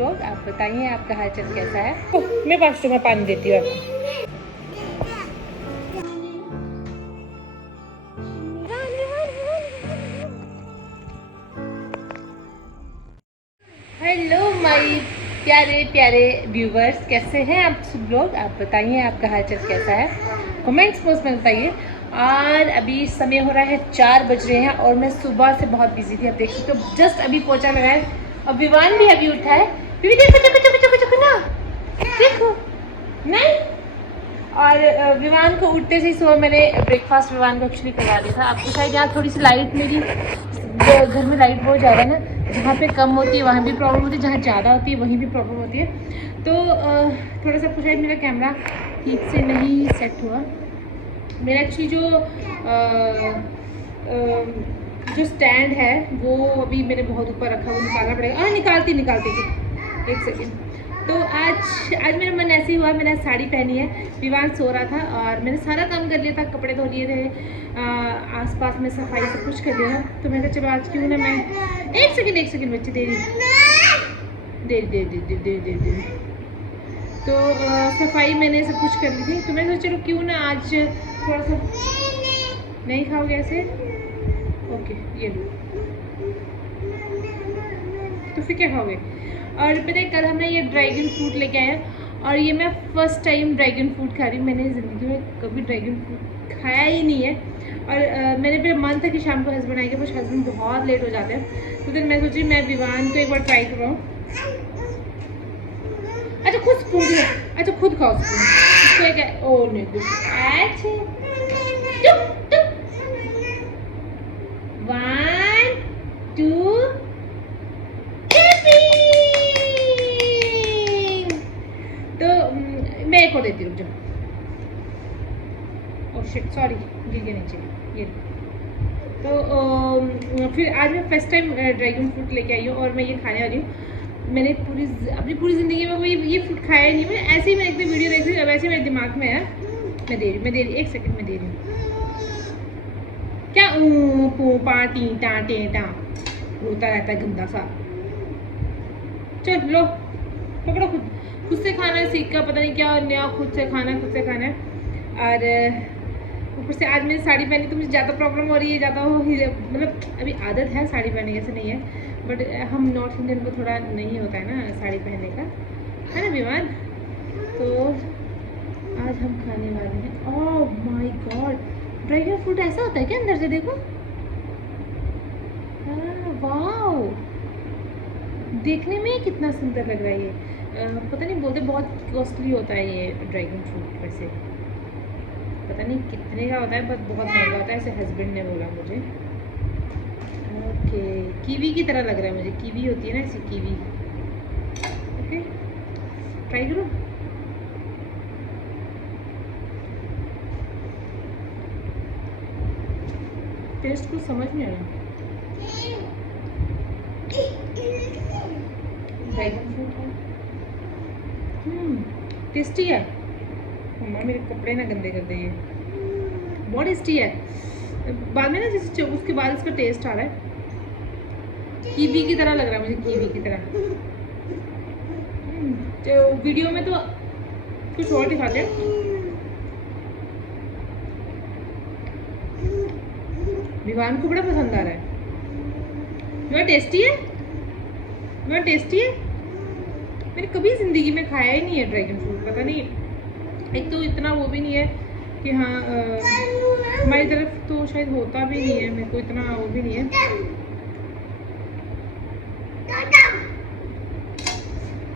Blog. आप बताइए आपका हालचाल कैसा है। मेरे पास तो मैं पानी देती हूँ आपको। हेलो माय प्यारे प्यारे व्यूवर्स, कैसे हैं आप सब लोग। आप बताइए आपका हालचाल कैसा है, कमेंट्स बॉक्स में बताइए। और अभी समय हो रहा है 4 बज रहे हैं और मैं सुबह से बहुत बिजी थी। आप देख सकते हो जस्ट अभी पोछा लगाया और विवान भी अभी उठा है। देखो देखो देखो देखो देखो ना, देखो नहीं। और विवान को उठते से ही सुबह मैंने ब्रेकफास्ट विवान को एक्चुअली करवा दिया था। आपको शायद यहाँ थोड़ी सी लाइट, मेरी घर में लाइट बहुत ज़्यादा है ना, जहाँ पे कम होती है वहाँ भी प्रॉब्लम होती है, जहाँ ज़्यादा होती है वहीं भी प्रॉब्लम होती है। तो थोड़ा सा कुछ शायद मेरा कैमरा ठीक से नहीं सेट हुआ। मेरा एक्चुअली जो स्टैंड है वो अभी मैंने बहुत ऊपर रखा, वो निकालना पड़ेगा। हाँ निकालती थी, एक सेकेंड। तो आज मेरा मन ऐसे ही हुआ, मैंने साड़ी पहनी है, विवान सो रहा था और मैंने सारा काम कर लिया था, कपड़े धो लिए थे, आसपास में सफाई सब कुछ कर लिया था। तो मैंने कहा चलो आज क्यों ना मैं एक सेकेंड बच्चे दे तो सफाई मैंने सब कुछ कर ली थी। तो मैंने सोचा चलो क्यों ना आज थोड़ा सा, नहीं खाओगे ऐसे, ओके ये लो, तो फिर क्या खाओगे। और पता है कल हमने ये ड्रैगन फ्रूट लेके आए हैं और ये मैं फर्स्ट टाइम ड्रैगन फ्रूट खा रही हूँ। मैंने ज़िंदगी में कभी ड्रैगन फ्रूट खाया ही नहीं है। और मैंने मेरा मन था कि शाम को हस्बैंड आएंगे, बस हस्बैंड बहुत लेट हो जाते हैं। तो फिर मैं सोची मैं विवान को एक बार ट्राई करवाऊँ। अच्छा खुद स्पून, अच्छा खुद खाओ स्पून, इसको एक ओ नहीं अच्छे चुप 1 2 मैं एक और देती हूँ। ओह शिट सॉरी, गिर गया नीचे ये। तो फिर आज मैं फर्स्ट टाइम ड्रैगन फ्रूट लेके आई हूँ और मैं ये खाने वाली हूँ। मैंने अपनी पूरी ज़िंदगी में कोई ये फ्रूट खाया ही नहीं। मैं ऐसे ही मैं एक दिन वीडियो देख रही हूँ, अब ऐसे मेरे दिमाग में है, मैं दे रही हूँ, एक सेकंड में दे रही हूँ। क्या पू पा टी टा टे टा रोता रहता है गंदा सा। चल लो पकड़ो, खुद से खाना सीख का, पता नहीं क्या नया, खुद से खाना है। और ऊपर से आज मैंने साड़ी पहनी तो मुझे ज़्यादा प्रॉब्लम हो रही है, ज़्यादा मतलब अभी आदत है साड़ी पहनने की, ऐसे नहीं है, बट हम नॉर्थ इंडियन को थोड़ा नहीं होता है ना साड़ी पहनने का, है ना विमान। तो आज हम खाने वाले हैं, oh my God, dragon fruit ऐसा होता है क्या अंदर से, देखो वाह, देखने में कितना सुंदर लग रहा है ये। पता नहीं, बोलते बहुत कॉस्टली होता है ये ड्रैगन फ्रूट, वैसे पता नहीं कितने का होता है, बट बहुत महंगा होता है, ऐसे हस्बैंड ने बोला मुझे। ओके कीवी की तरह लग रहा है मुझे, कीवी होती है ना ऐसी कीवी। ओके ट्राई करो। टेस्ट कुछ समझ नहीं आ रहा। ड्रैगन फ्रूट है, टेस्टी है। मम्मा मेरे कपड़े ना गंदे कर दे, ये बहुत टेस्टी है। बाद में ना जैसे उसके बाद इसका टेस्ट आ रहा है, कीवी की तरह लग रहा है मुझे, कीवी की तरह। तो वीडियो में तो कुछ और दिखाते हैं। विवान को बड़ा पसंद आ रहा है, बहुत टेस्टी है, बहुत टेस्टी है। मैंने कभी ज़िंदगी में खाया ही नहीं है ड्रैगन फ्रूट, पता नहीं, एक तो इतना वो भी नहीं है कि हाँ हमारी तरफ तो शायद होता भी नहीं है, मेरे को इतना वो भी नहीं है।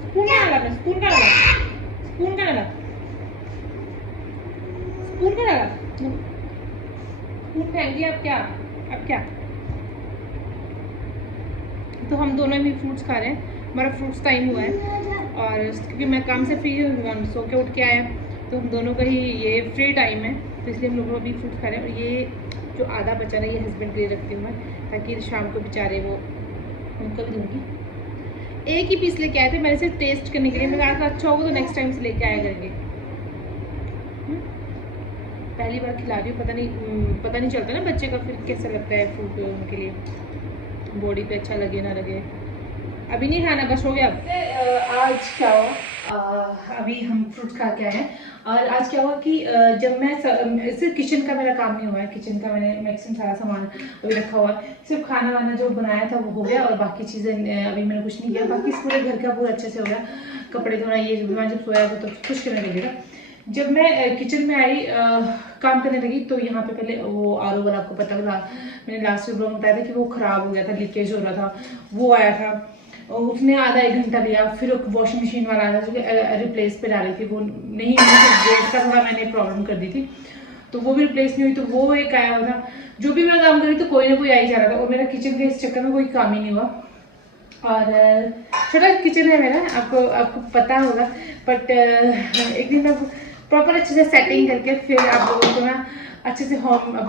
स्पून का डाला, स्पून का डाला, स्पून का डाला, स्पून का डाला, स्पून फेंक दिया। अब क्या तो हम दोनों भी फ्रूट्स खा रहे हैं, हमारा फ्रूट्स टाइम हुआ है। और क्योंकि मैं काम से फ्री हूँ, सो के उठ के आया, तो हम दोनों का ही ये फ्री टाइम है, तो इसलिए हम लोग अभी फ्रूट खा रहे हैं। और ये जो आधा बचा है ये हस्बैंड के लिए रखती हूँ मैं, ताकि शाम को बेचारे वो उनको भी दूँगी। एक ही पीस लेके आए थे, मैंने सिर्फ टेस्ट करने के लिए, मैं कहा अच्छा होगा तो नेक्स्ट टाइम से लेके आया करेंगे। पहली बार खिला रही हूँ, पता नहीं चलता ना बच्चे का फिर कैसा लगता है फ्रूट, उनके लिए बॉडी पे अच्छा लगे ना लगे। अभी नहीं खाना, बस हो गया। आज क्या हुआ, अभी हम फ्रूट खा के आए हैं। और आज क्या हुआ कि जब मैं सिर्फ किचन का मेरा काम नहीं हुआ है, किचन का मैंने मैक्सिमम सारा सामान अभी रखा हुआ है, सिर्फ खाना वाना जो बनाया था वो हो गया और बाकी चीज़ें अभी मैंने कुछ नहीं किया। बाकी पूरे घर का पूरा अच्छे से हो गया, कपड़े धोना, ये मैं जब सोया था तो कुछ करने लगेगा। जब मैं किचन में आई काम करने लगी तो यहाँ पे पहले वो आर ओ वाला, आपको पता था मैंने लास्ट में ब्लॉग में बताया था कि वो ख़राब हो गया था, लीकेज हो रहा था, वो आया था। उसने आधा 1 घंटा लिया। फिर वॉशिंग मशीन वाला आया था जो कि रिप्लेस पे डाली थी, वो नहीं, गेट का थोड़ा मैंने प्रॉब्लम कर दी थी तो वो भी रिप्लेस नहीं हुई, तो वो एक आया हुआ था। जो भी मैं काम करी तो कोई ना कोई आ ही जा रहा था और मेरा किचन के इस चक्कर में कोई काम ही नहीं हुआ। और छोटा किचन है मेरा, आपको पता होगा, बट एक दिन मैं प्रॉपर अच्छे से सेटिंग करके फिर आप लोगों को मैं अच्छे से अपना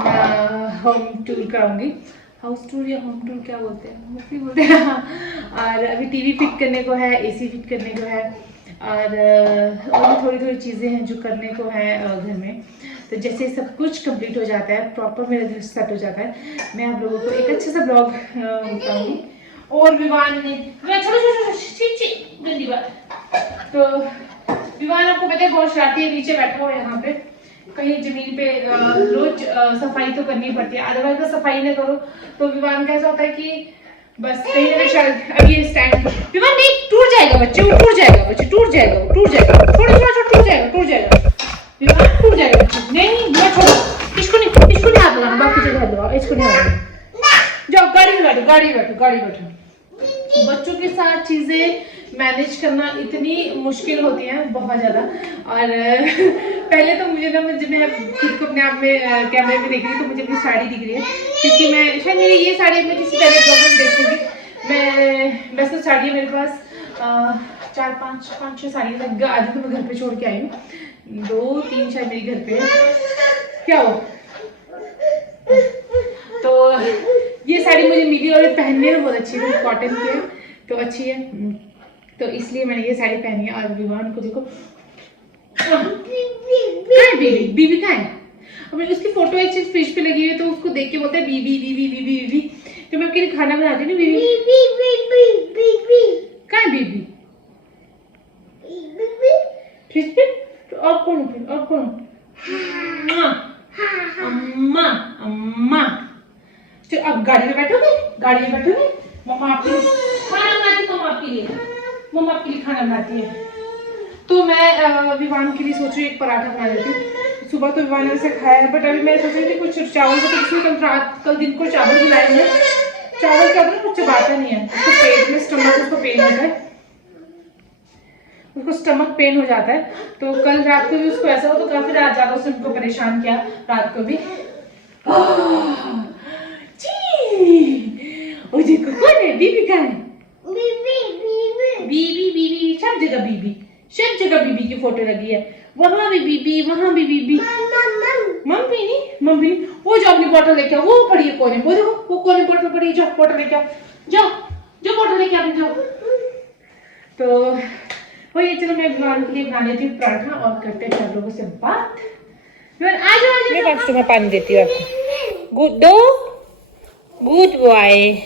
होम टूर कराऊंगी। हाउस टूर या होम टूर क्या बोलते हैं, मुझे बोलते हैं। और अभी टीवी फिट करने को है, एसी फिट करने को है और थोड़ी थोड़ी चीज़ें हैं जो करने को है घर में। तो जैसे सब कुछ कंप्लीट हो जाता है, प्रॉपर मेरा घर सेट हो जाता है, मैं आप लोगों को एक अच्छा सा ब्लॉग बताऊँगी। और विवान ने गंदी बात, तो विवान आपको पता है बहुत शरारती है, नीचे बैठा हुआ है यहाँ पे कहीं जमीन पे। रोज सफाई तो करनी पड़ती है, अदरवाइज तो सफाई ना करो तो विवान का ऐसा होता है कि बस कहीं ना कहीं शायद अभी इस टाइम विवान नहीं, टूट जाएगा बच्चे, वो टूट जाएगा बच्चे, टूट जाएगा, टूट जाएगा, थोड़ा थोड़ा टूट जाएगा, टूट जाएगा विवान, टूट जाएगा बच्चे। नहीं मैं छोड़ो, इसको नहीं हाथ लगाना, बाकी जगह लगाओ, इसको नहीं लगाना। जाओ गाड़ी में बैठो, गाड़ी में बैठो, गाड़ी में बैठो। बच्चों के साथ चीज़ें मैनेज करना इतनी मुश्किल होती हैं बहुत ज़्यादा। और पहले तो मुझे ना, जब मैं खुद को अपने आप में कैमरे में देख रही तो मुझे अपनी साड़ी दिख रही है, क्योंकि मैं शायद मेरी ये साड़ी मैं किसी पहले ब्लॉग में देखूँगी। मैं वैसे साड़ी मेरे पास 4-5-6 साड़ी लग, आधी तो मैं घर पे छोड़ के आई हूँ, 2-3 शायद मेरी घर पे क्या हो। तो ये साड़ी मुझे मिली और पहनने में बहुत अच्छी है, कॉटन की है तो अच्छी है, तो इसलिए मैंने ये साड़ी पहनी है। और विवान को देखो, कहाँ है बीबी, बीबी कहाँ है? अब उसकी फोटो एक चीज फ्रिज पे लगी हुई है तो उसको देख के बोलते हैं बीबी बीबी बीबी बीबी। तो मैं आपके लिए खाना बनाती हूँ ना, बीबी कहाँ है बीबी? फ्रिज पे? तो और कौन, फिर और कौन? अम्मा, अम्मा। तो अब गाड़ी में बैठोगे, गाड़ी में बैठोगे, मम्मा आपके लिए खाना बनाती है, मम्मा आपके लिए, मम्मा आपके लिए खाना बनाती है। तो मैं विवान के लिए सोच रही हूँ एक पराठा बना देती हूँ। सुबह तो विवान ने से खाया है, बट अभी मैं सोच रही थी कुछ चावल का, तो कल दिन को चावल बनाए हैं, चावल का ना कुछ चबाता नहीं है, उसको पेट में स्टमक उसको पेन होता है, उसको स्टमक पेन हो जाता है। तो कल रात को भी उसको ऐसा हो तो काफी रात ज़्यादा उसने उनको परेशान किया रात को भी। ओ देखो कौन है, बीबी कहाँ है? बीबी बीबी, सब जगह बीबी, सब जगह बीबी की फोटो लगी है, वहाँ भी बीबी, वहाँ भी बीबी। मम्मी नहीं, मम्मी नहीं, वो जो अपनी बोतल लेके आओ, वो पड़ी है कोने, वो देखो वो कोने बोतल पड़ी है, जाओ बोतल लेके आओ, जाओ जो बोतल लेके आओ, जाओ। तो वही, चलो मैं विवान के लिए बना लेती हूँ पराठा और करते हैं आप लोगों से बात। आ जाओ, मैं पानी देती हूँ आपको। गुड दो, गुड बॉय।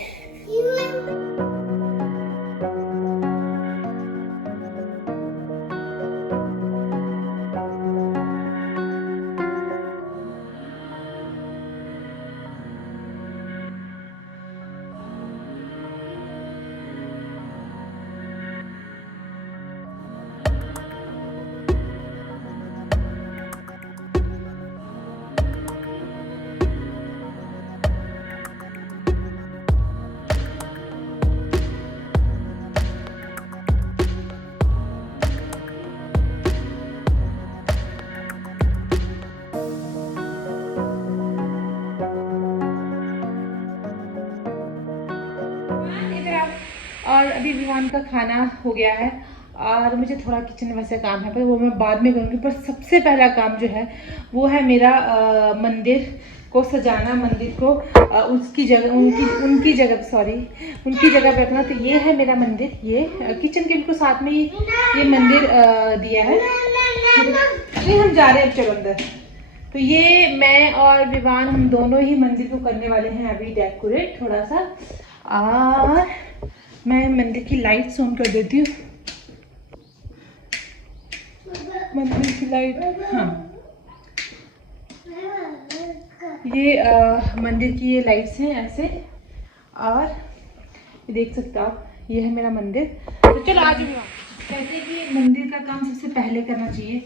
और अभी विवान का खाना हो गया है और मुझे थोड़ा किचन में वैसे काम है पर वो मैं बाद में करूँगी। पर सबसे पहला काम जो है वो है मेरा मंदिर को सजाना, मंदिर को उसकी जगह उनकी जगह पे रखना। तो ये है मेरा मंदिर, ये किचन के बिल्कुल साथ में ये मंदिर दिया है। ये हम जा रहे हैं, चलो अंदर। तो ये मैं और विवान हम दोनों ही मंदिर को करने वाले हैं अभी डेकोरेट थोड़ा सा। और मैं मंदिर की लाइट्स ऑन कर देती हूँ। मंदिर की लाइट, हाँ ये मंदिर की ये लाइट्स हैं ऐसे, और ये देख सकते हो आप, ये है मेरा मंदिर। तो चलो आज कहते हैं कि मंदिर का काम सबसे पहले करना चाहिए,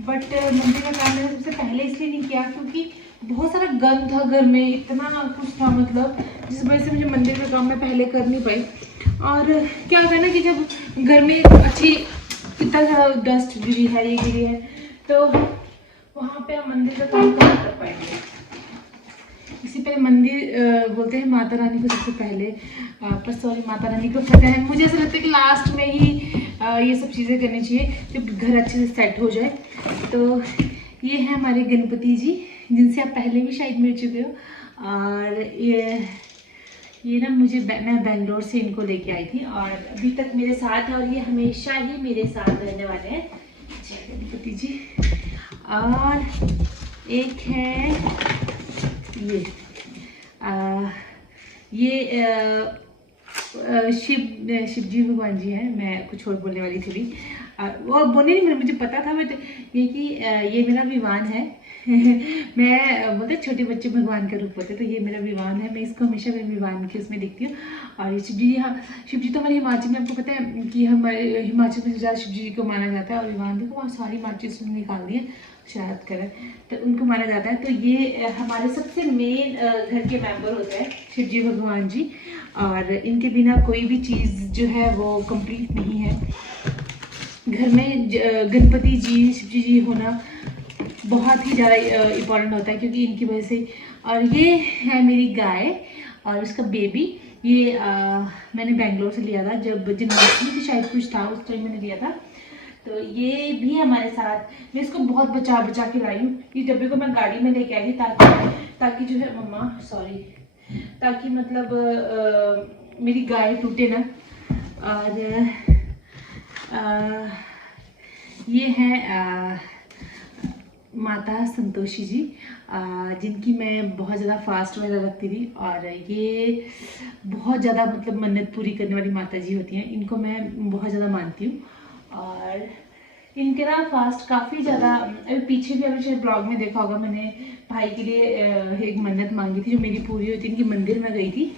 बट मंदिर का काम मैंने सबसे पहले इसलिए नहीं किया क्योंकि बहुत सारा गंद था घर में, इतना कुछ था मतलब, जिस वजह से मुझे मंदिर का काम मैं पहले कर नहीं पाई। और क्या होता है ना कि जब घर में अच्छी कितना सारा डस्ट गिरी है, ये गिरी है, तो वहाँ पे हम मंदिर का काम नहीं कर पाएंगे। इससे पहले मंदिर बोलते हैं माता रानी को सबसे पहले, पर सॉरी माता रानी को कहते हैं, मुझे ऐसा लगता है कि लास्ट में ही ये सब चीज़ें करनी चाहिए जब घर अच्छे से सेट हो जाए। तो ये है हमारे गणपति जी, जिनसे आप पहले भी शायद मिल चुके हो। और ये ना मैं बेंगलोर से इनको लेके आई थी और अभी तक मेरे साथ है, और ये हमेशा ही मेरे साथ रहने वाले हैं। जय गणपति जी। और एक है शिव जी भगवान जी हैं। मैं कुछ और बोलने वाली थी भी, वो बोलने नहीं, मुझे पता था, बट ये कि ये मेरा विमान है। मैं बोलते छोटे बच्चे भगवान का रूप होते, तो ये मेरा विमान है, मैं इसको हमेशा मेरे विमान के उसमें दिखती हूँ। और ये शिव जी, हाँ शिव जी तो हमारे हिमाचल में, आपको पता है कि हमारे हिमाचल में ज़्यादा शिव जी को माना जाता है। और विमान देखो वहाँ सारी माचिस निकाल दी है, शरारत करें, तो उनको माना जाता है। तो ये हमारे सबसे मेन घर के मेंबर होते हैं शिव जी भगवान जी, और इनके बिना कोई भी चीज़ जो है वो कंप्लीट नहीं है। घर में गणपति जी, शिव जी होना बहुत ही ज़्यादा इम्पॉर्टेंट होता है, क्योंकि इनकी वजह से। और ये है मेरी गाय और उसका बेबी, ये मैंने बेंगलोर से लिया था, जब जन्माष्टमी की शायद कुछ था उस टाइम मैंने लिया था। तो ये भी हमारे साथ, मैं इसको बहुत बचा बचा के लाई हूँ। इस डब्बे को मैं गाड़ी में लेके आई थी ताकि जो है मम्मा सॉरी, ताकि मतलब मेरी गाय टूटे ना। और ये है माता संतोषी जी, जिनकी मैं बहुत ज़्यादा फास्ट वगैरह रखती थी, और ये बहुत ज़्यादा मतलब मन्नत पूरी करने वाली माता जी होती हैं, इनको मैं बहुत ज़्यादा मानती हूँ। और इनके ना फास्ट काफ़ी ज़्यादा, अभी पीछे भी अभी शायद ब्लॉग में देखा होगा, मैंने भाई के लिए एक मन्नत मांगी थी जो मेरी पूरी हुई थी, इनके मंदिर में गई थी।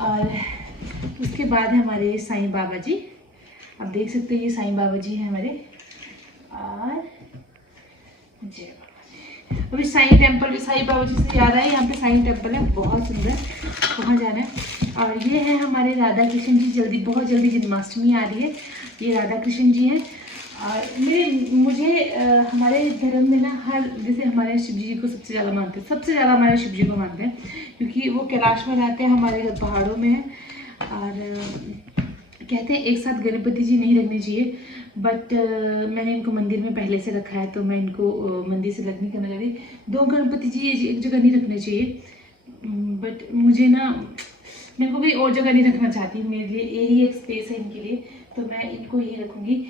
और उसके बाद है हमारे साईं बाबा जी, आप देख सकते हैं ये साईं बाबा जी हैं हमारे। और जय बाबा जी। अभी साईं टेम्पल भी, साईं बाबा जी से याद आया, यहाँ पे साईं टेम्पल है बहुत सुंदर, वहाँ जाना है। और ये है हमारे राधा कृष्ण जी, बहुत जल्दी जन्माष्टमी आ रही है, ये राधा कृष्ण जी हैं। और मुझे हमारे धर्म में ना हर, जैसे हमारे शिव जी को सबसे ज़्यादा मानते हैं, सबसे ज़्यादा हमारे शिव जी को मानते हैं, क्योंकि वो कैलाश में रहते हैं, हमारे घर पहाड़ों में है। और कहते हैं एक साथ गणपति जी नहीं रखने चाहिए, बट मैंने इनको मंदिर में पहले से रखा है, तो मैं इनको मंदिर से अलग नहीं करना चाहती। दो गणपति जी एक जगह नहीं रखने चाहिए, बट मुझे ना, मेरे को भी और जगह नहीं रखना चाहती, मेरे लिए यही एक स्पेस है इनके लिए, तो मैं इनको यही रखूँगी।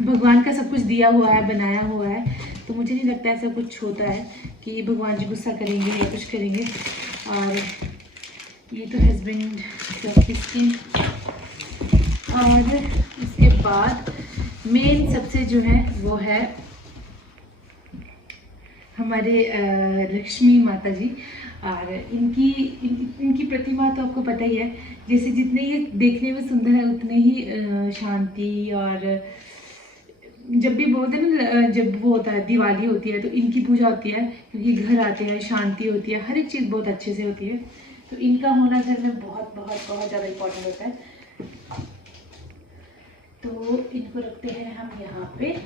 भगवान का सब कुछ दिया हुआ है, बनाया हुआ है, तो मुझे नहीं लगता ऐसा कुछ होता है कि भगवान जी गुस्सा करेंगे या कुछ करेंगे। और ये तो हस्बैंड किसकी। और उसके बाद मेन सबसे जो है वो है हमारे लक्ष्मी माता जी। और इनकी प्रतिमा तो आपको पता ही है, जैसे जितने ये देखने में सुंदर है उतने ही शांति। और जब भी बोलते हैं ना, जब वो होता है दिवाली होती है तो इनकी पूजा होती है, क्योंकि घर आते हैं, शांति होती है, हर एक चीज़ बहुत अच्छे से होती है, तो इनका होना घर में बहुत बहुत बहुत ज़्यादा इम्पोर्टेंट होता है। तो इनको रखते हैं हम यहाँ पे।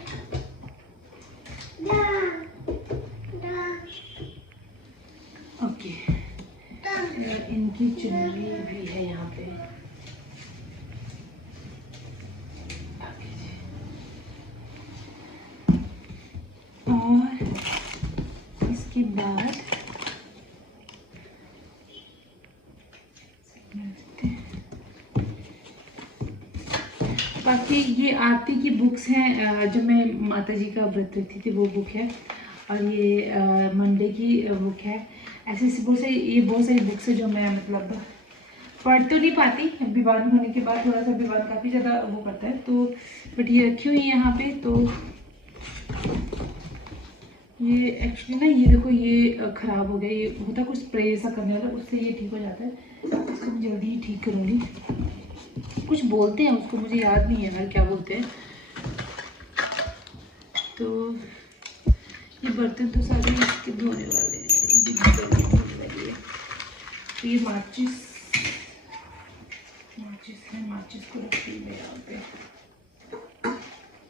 ओके, इनकी चुनरी भी है यहाँ पे। और इसके बाद बाकी ये आरती की बुक्स हैं, जो मैं माता जी का व्रत रखती थी वो बुक है। और ये मंडे की बुक है। ऐसे बहुत सारी बुक्स है जो मैं मतलब पढ़ तो नहीं पाती, बीमार होने के बाद थोड़ा सा बीमार काफ़ी ज़्यादा वो करता है, तो बट ये रखी हुई है यहाँ पे। तो ये एक्चुअली ना ये देखो ये ख़राब हो गया, ये होता है कुछ स्प्रे ऐसा करने वाला, उससे ये ठीक हो जाता है। इसको मैं जल्दी ही ठीक करूँगी। कुछ बोलते हैं उसको, मुझे याद नहीं है यार क्या बोलते हैं। तो ये बर्तन तो सारे इसके धोने वाले हैं, ये भी धोने वाली है। तो ये माचिस है, माचिस को रखती है यहाँ पे।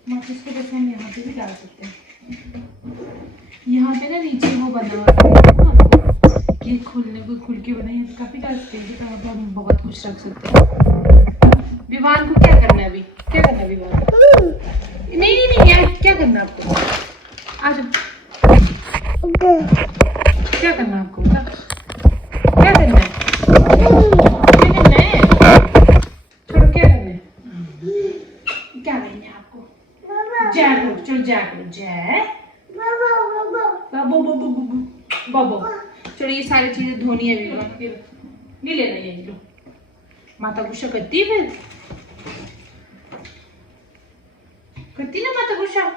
माचिस को जैसे हम यहाँ पे भी डाल सकते हैं। यहाँ पे ना नीचे वो बना हुआ है, ये खुलने को खुल के बना है, काफ़ी ज़्यादा स्पेस है, तो हम बहुत कुछ रख सकते हैं। विवान को क्या करना है अभी, क्या करना है विवान? नहीं नहीं नहीं यार, क्या करना है आपको? आ जाओ। क्या करना है आपको? क्या करना है? क्या करना है? छोड़ो, क्या करना है? क्या करना है आपको? जय करो, चलो जय करो, जय बाबो बाबो बाबो बाबो। चलो ये सारी चीजें धोनी है विवान, फिर नहीं लेना ये लो। माता गुस्सा करती है, फिर करती ना माता गुस्सा।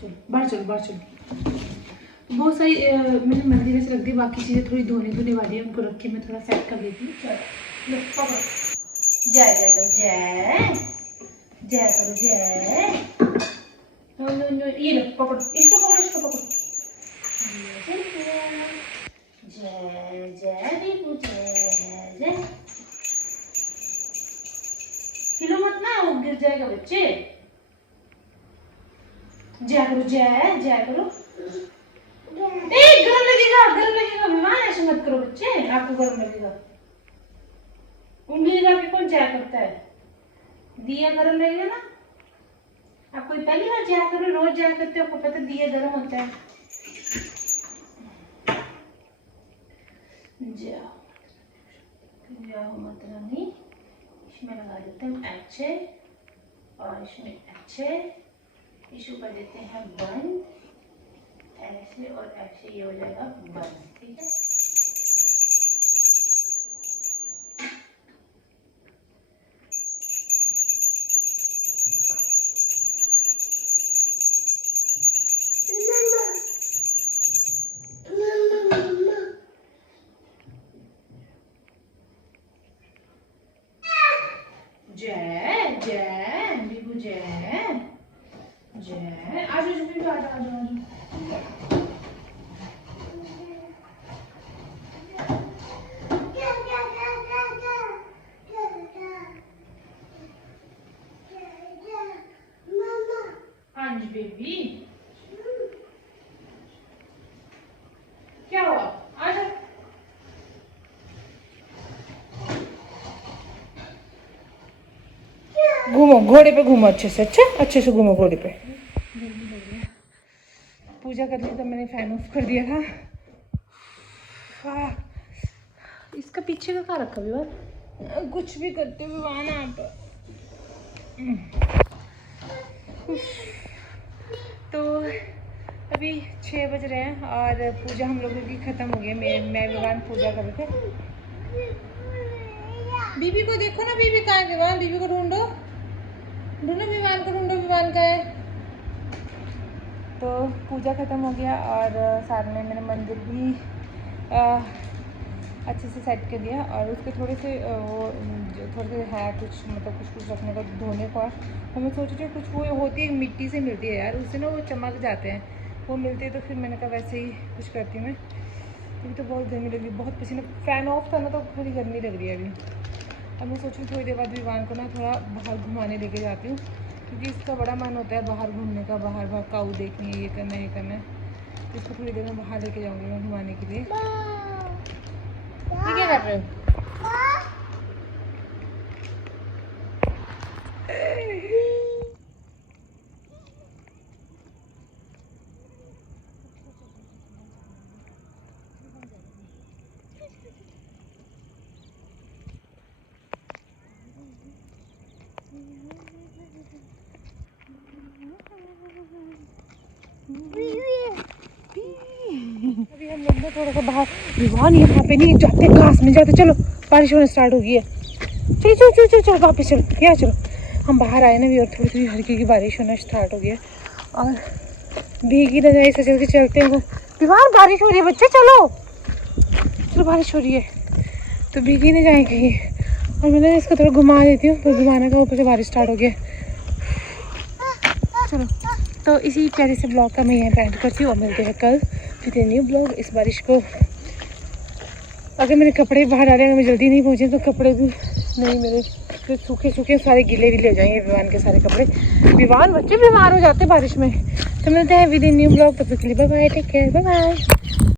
चलो बाहर चलो, बाहर चलो। बहुत सारी मैंने मंदिर में से रख दी, बाकी चीज़ें थोड़ी धोने धोने वाली है, उनको रख के मैं थोड़ा सेट कर देती हूँ। चलो जय जय करो, जय जय करो, जय। नो नो नो, ये लो पकड़ो, इसको पकड़ो, इसको पकड़ो। जय जय दीपू, जय जय। हिलो मत ना, वो गिर जाएगा बच्चे। जय करो, जय जय करो। गरम लगेगा, गरम लगेगा विमान, ऐसे मत करो बच्चे, आपको गरम लगेगा। उंगली लगा के कौन जय करता है? दिया गरम लगेगा ना। आप कोई पहली बार जय करो, रोज जय करते हो, आपको पता दिया गरम होता है। जय माता रानी। इसमें लगा देते हैं अच्छे, और इसमें अच्छे, इसको कर देते हैं बंद, ऐसे और ऐसे, ये हो जाएगा बंद। ठीक है, जय जय बिबू, जय जय। आ जाओ बिबू, आ जाओ, आ जाओ, आ जाओ। हाँ जी बेबी, क्या हुआ? आ जाओ। घूमो घोड़े पे, घूमो अच्छे से, अच्छा अच्छे से घूमो घोड़े पे। पूजा कर ली तो मैंने फैन ऑफ कर दिया था। इसका पीछे का कहाँ रखा विवान? कुछ भी करते हुए विवान आप। तो अभी 6 बज रहे हैं और पूजा हम लोगों की ख़त्म हो गई। मैं विवान पूजा कर रहे थे। बीबी को देखो ना, बीबी कहाँ है विवान? बीबी को ढूंढो, ढूंढो विवान को, ढूंढो विवान का है। तो पूजा ख़त्म हो गया और साथ में मैंने मंदिर भी अच्छे से सेट कर दिया। और उसके थोड़े से वो जो थोड़े से है कुछ, मतलब कुछ रखने का, धोने का। तो मैं सोच रही हूँ कुछ वो होती है, मिट्टी से मिलती है यार, उससे ना वो चमक जाते हैं, वो मिलते हैं। तो फिर मैंने कहा वैसे ही कुछ करती हूँ मैं। अभी तो बहुत गर्मी लग रही है, बहुत पसीना, फ़ैन ऑफ था ना तो थोड़ी गर्मी लग रही है अभी। अब मैं सोच रही हूँ थोड़ी देर बाद विवान को ना थोड़ा बाहर घुमाने लेके जाती हूँ, क्योंकि इसका बड़ा मन होता है बाहर घूमने का, बाहर काऊ देखनी है, ये करना है, ये करना है। तो इसको थोड़ी देर में बाहर लेके जाऊँगी मैं घुमाने के लिए। क्या कर रहे हो? अभी हम लोग ना थोड़ा सा बाहर, विवान यहाँ पे नहीं जाते, घास में जाते। चलो बारिश होने स्टार्ट हो गई है, चलो चलो चलो चलो चलो वापस चलो, यहाँ चलो। हम बाहर आए ना भी और थोड़ी थोड़ी हल्की की बारिश होना स्टार्ट हो गई है। और भीगी ना जाए, जल्दी चलते हैं। विवान बारिश हो रही है बच्चे, चलो चलो, बारिश हो रही है तो भीगी नहीं जाए कहीं। और मैंने इसको थोड़ा घुमा देती हूँ, तो घुमाने का ऊपर से बारिश स्टार्ट हो गया। चलो, तो इसी प्यारे से ब्लॉग का मैं यहाँ पे एंड करती हूँ और मिलते हैं कल फिर न्यू ब्लॉग। इस बारिश को अगर मेरे कपड़े बाहर आ रहे हैं, मैं जल्दी नहीं पहुँचे तो कपड़े भी नहीं, मेरे तो सूखे सूखे सारे गीले वीले हो जाएंगे, विवान के सारे कपड़े। विवान बच्चे बीमार हो जाते हैं बारिश में। तो मिलते हैं विद इन न्यू ब्लॉग, तब तक के लिए bye bye, take care, bye bye.